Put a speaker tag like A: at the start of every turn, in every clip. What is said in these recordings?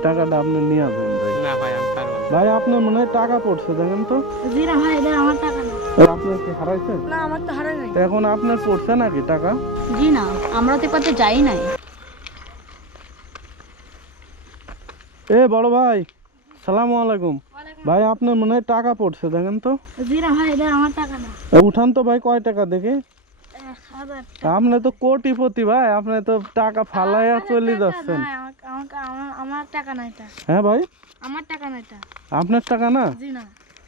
A: টাকাটা আপনি নিয়ে আসবেন ভাই।
B: না ভাই আমি পারব
A: ভাই আপনার মনে হয় টাকা পড়ছে দেখেন তো।
C: জি না ভাই এটা আমার টাকা না
A: আপনার কি হারাইছে?
C: না আমার তো হারাই নাই।
A: এখন আপনার পড়ছে নাকি টাকা?
C: জি না আমরা তো করতে যাই নাই।
A: এ বড় ভাই সালামু আলাইকুম। ভাই আপনার মনে হয় টাকা পড়ছে দেখেন তো।
C: জি না ভাই এটা আমার টাকা না
A: উঠান তো ভাই কয় টাকা দেখে? আপনি তো কোটিপতি ভাই আপনি তো টাকা ফালাইয়া চলে যাচ্ছেন।
C: আমার টাকা না এটা
A: হ্যাঁ ভাই?
C: আমার টাকা না এটা
A: আপনার টাকা না?
C: জি না।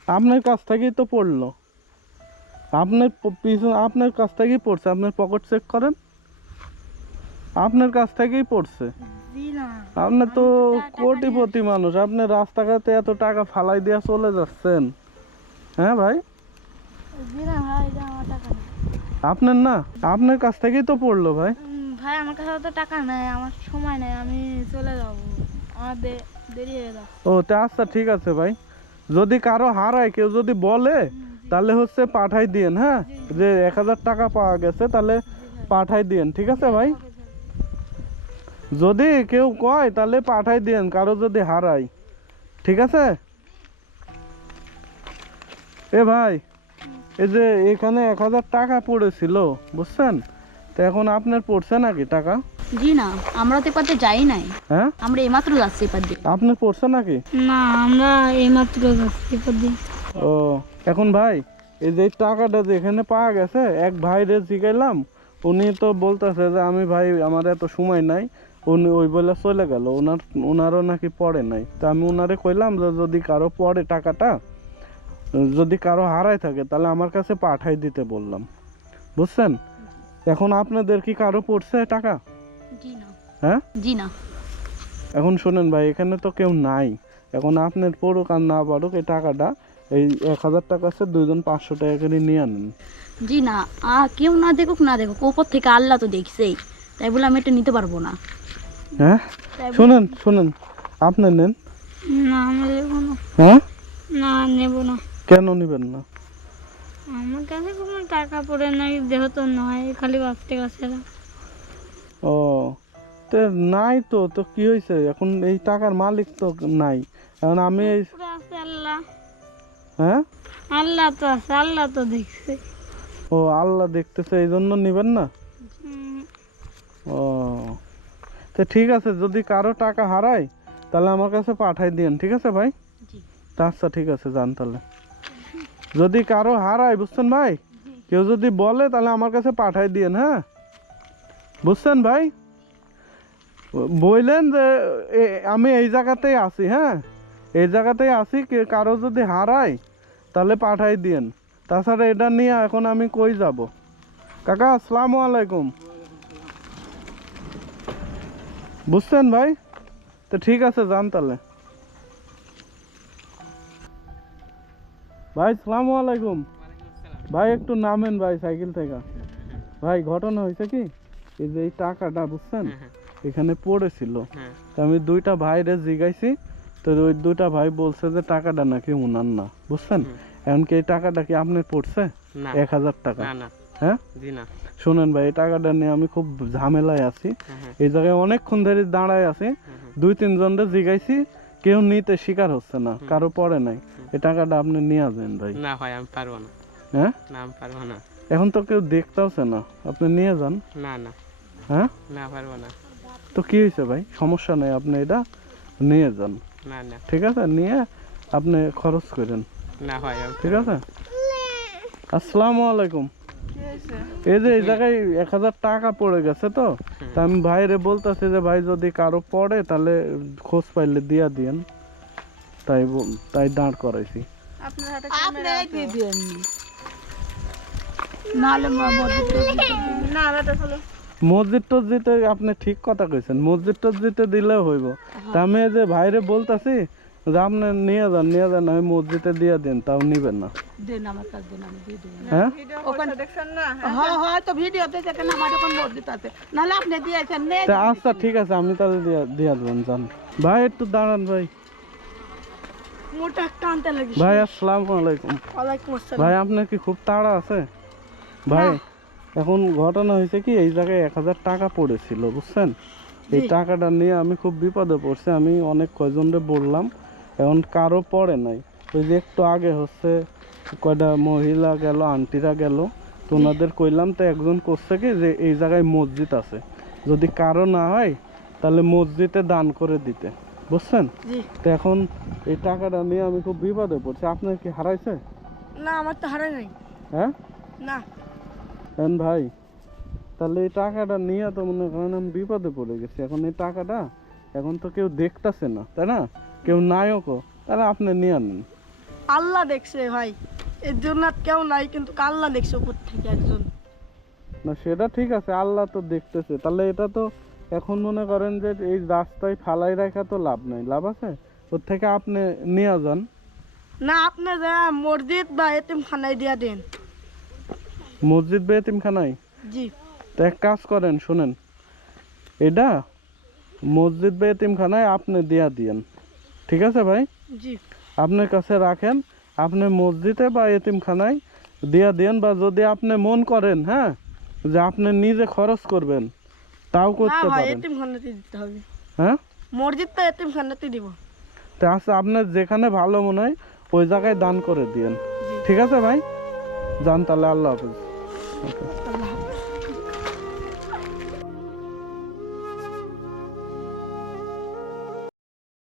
A: আপনার কাছ থেকেই তো পড়ল। আপনার পিছনে আপনার কাছ থেকেই পড়ছে। আপনার পকেট চেক করেন। আপনার কাছ থেকেই পড়ছে।
C: জি না।
A: আপনি তো কোটিপতি মানুষ। আপনি রাস্তাঘাটে এত টাকা ফালাই দিয়া চলে যাচ্ছেন। হ্যাঁ ভাই? আপনার না? আপনার কাছ থেকেই তো পড়ল ভাই।
C: ভাই আমার কাছে তো টাকা নাই আমার সময় নাই আমি চলে যাব। আমার দেরি হয়ে যাচ্ছে।
A: ও তা আচ্ছা ঠিক আছে ভাই। যদি কারও হারায় কেউ যদি বলে তাহলে হচ্ছে পাঠাই দিয়েন হ্যাঁ? যে এক হাজার টাকা পাওয়া গেছে তাহলে পাঠাই দিয়েন ঠিক আছে ভাই? যদি কেউ কয় তাহলে পাঠাই দিয়েন কারও যদি হারায়। ঠিক আছে? এ ভাই এই যে এখানে এক হাজার টাকা পড়েছিল বুঝছেন? তো এখন আপনার পড়ছে নাকি টাকা?
C: জি না আমরা তো করতে যাই নাই।
A: হ্যাঁ?
C: আমরা এইমাত্র যাচ্ছি এপার দিয়ে।
A: আপনার পড়ছে নাকি?
C: না আমরা এইমাত্র যাচ্ছি এপার দিয়ে।
A: ও এখন ভাই এই যে টাকাটা যেখানে পাওয়া গেছে এক ভাইরে জিগাইলাম উনি তো বলতেছে যে আমি ভাই আমার এত সময় নাই উনি ওই বলে চলে গেল ওনার ওনারও নাকি পড়ে নাই। তা আমি ওনারে কইলাম যে যদি কারও পড়ে টাকাটা যদি কারও হারায় থাকে তাহলে আমার কাছে পাঠাই দিতে বললাম। বুঝছেন? এখন আপনাদের কি কারও পড়ছে টাকা?
C: জি না।
A: হ্যাঁ?
C: জি না।
A: এখন শোনেন ভাই এখানে তো কেউ নাই। এখন আপনার পড়ুক আর না পারুক এই টাকাটা এই এক হাজার টাকা আছে দুইজন পাঁচশো টাকা করে নিয়ে আনেন।
C: জি না। আ কেউ না দেখুক না দেখুক উপর থেকে আল্লাহ তো দেখছেই। তাই বলে আমি এটা নিতে পারব না।
A: হ্যাঁ? শোনেন শোনেন আপনি নেন।
C: না আমি নেব না।
A: হ্যাঁ?
C: না নেব না।
A: কেন নেবেন না?
C: আমার কাছে কোনো টাকা পড়ে নাই যেহেতু নয় খালি বাঁচতে গেছে
A: ও তো নাই তো তো কি হয়েছে এখন এই টাকার মালিক তো নাই। এখন আমি এই
C: আছে আল্লাহ।
A: হ্যাঁ?
C: আল্লাহ তো আছে আল্লাহ তো দেখছে।
A: ও আল্লাহ দেখতেছে এই জন্য নেবেন না? ও তো ঠিক আছে যদি কারও টাকা হারায় তাহলে আমার কাছে পাঠাই দিন ঠিক আছে ভাই? আচ্ছা ঠিক আছে যান তাহলে। যদি কারও হারায় বুঝছেন ভাই? কেউ যদি বলে তাহলে আমার কাছে পাঠাই দিয়েন হ্যাঁ? বুঝছেন ভাই? বললেন যে আমি এই জায়গাতেই আছি হ্যাঁ? এই জায়গাতেই আছি কে কারও যদি হারায় তাহলে পাঠাই দিয়েন। তাছাড়া এটা নিয়ে এখন আমি কই যাব? কাকা আসসালামু আলাইকুম। বুঝছেন ভাই? তো ঠিক আছে যান তাহলে। ভাই সালামু আলাইকুম। ভাই একটু নামেন ভাই সাইকেল থেকে। ভাই ঘটনা হয়েছে কি? এই যে এই টাকাটা বুঝছেন?
B: হ্যাঁ,
A: এখানে পড়েছিল।
B: হ্যাঁ।
A: তো আমি দুইটা ভাইরে জিগাইছি। তো ওই দুইটা ভাই বলছে যে টাকাটা নাকি উনার না। বুঝছেন? এমনকি এই টাকাটা কি আপনি পড়ছে? এক হাজার টাকা। হ্যাঁ? শোনেন ভাই এই টাকাটা নিয়ে আমি খুব ঝামেলায় আছি।
B: হ্যাঁ হ্যাঁ।
A: এই জায়গায় অনেকক্ষণ ধরে দাঁড়ায় আছি। দুই তিনজনরে জিগাইছি। কেউ নিতে শিকার হচ্ছে না কারও পরে নাই। এই টাকাটা আপনি নিয়ে আসবেন ভাই।
B: না ভাই আমি পারব না।
A: হ্যাঁ?
B: না আমি পারব না।
A: এখন তো কেউ দেখতেওছে না। আপনি নিয়ে যান।
B: না না।
A: হ্যাঁ?
B: না পারব না।
A: তো কি হয়েছে ভাই? সমস্যা নাই আপনি এটা নিয়ে যান।
B: না না।
A: ঠিক আছে? নিয়ে আপনি খরচ করেন।
B: না ভাই
A: ঠিক আছে? আসসালামু আলাইকুম। এই যে এই জায়গায় এক হাজার টাকা পড়ে গেছে তো। তা আমি ভাইরে বলতেছি যে ভাই যদি কারও পড়ে তাহলে খোঁজ পাইলে দিয়া দিয়েন। তাই বল- তাই দাঁড় করাইছি। মসজিদ টসজিদে আপনি ঠিক কথা কইছেন। মসজিদ টসজিদে দিলেও হইব। তা আমি এই যে ভাইরে বলতাছি আপনি নিয়ে যান নিয়ে যান আমি মসজিদে দিয়ে দিন তাও নিবেন না।
C: দেন আমার কাছে দেন আমি দিয়ে দেবো।
A: হ্যাঁ?
C: হ্যাঁ? হ্যাঁ তো ভিডিওতে দেখেন আমার এখন ভোট আছে। নাহলে আপনি দিয়েছেন নে
A: আচ্ছা ঠিক আছে আমি তাহলে দিয়ে দিয়া দেবেন যান। ভাই একটু দাঁড়ান ভাই।
C: মোটা একটা আনতে
A: ভাই আসসালামু আলাইকুম।
C: ওয়ালাইকুম আসসালাম।
A: ভাই আপনার কি খুব তাড়া আছে? ভাই এখন ঘটনা হয়েছে কি এই জায়গায় এক হাজার টাকা পড়েছিল বুঝছেন? এই টাকাটা নিয়ে আমি খুব বিপদে পড়ছি আমি অনেক কয়জনরে বললাম এখন কারও পড়ে নাই। ওই যে একটু আগে হচ্ছে কয়টা মহিলা গেল আন্টিরা গেল তো ওনাদের কইলাম তো একজন করছে কি যে এই জায়গায় মসজিদ আছে। যদি কারও না হয় তাহলে মসজিদে দান করে দিতে। বুঝছেন? তো এখন এই টাকাটা নিয়ে আমি খুব বিপদে পড়ছি। আপনার কি হারাইছে?
D: না আমার তো হারাই নাই।
A: হ্যাঁ?
D: না।
A: এখন ভাই তাহলে এই টাকাটা নিয়ে তো মনে করেন আমি বিপদে পড়ে গেছি। এখন এই টাকাটা এখন তো কেউ দেখতাছে না তাই না? কেউ নায়কও তাহলে আপনি নিয়ে নেন
D: আল্লাহ দেখছে ভাই। এর জন্য কেউ নাই কিন্তু আল্লাহ দেখছে উপর থেকে একজন।
A: না সেটা ঠিক আছে আল্লাহ তো দেখতেছে। তাহলে এটা তো এখন মনে করেন যে এই রাস্তায় ফালাই রাখা তো লাভ নাই। লাভ আছে? ওর থেকে আপনি নিয়ে যান।
D: না আপনি যা মসজিদ বা এতিম খানায় দিয়া দেন।
A: মসজিদ বে এতিমখানায়?
D: জি।
A: তো এক কাজ করেন শুনেন। এটা মসজিদ বে এতিমখানায় আপনি দিয়া দিয়েন। ঠিক আছে ভাই?
D: জি।
A: আপনার কাছে রাখেন আপনি মসজিদে বা এতিমখানায় দিয়া দেন বা যদি আপনি মন করেন হ্যাঁ যে আপনি নিজে খরচ করবেন তাও করতে পারেন। হ্যাঁ?
D: মসজিদ তো এতিম খানাতে দিব।
A: তা আচ্ছা আপনার যেখানে ভালো মনে হয় ওই জায়গায় দান করে দিয়েন। ঠিক আছে ভাই? যান তাহলে
D: আল্লাহ হাফেজ।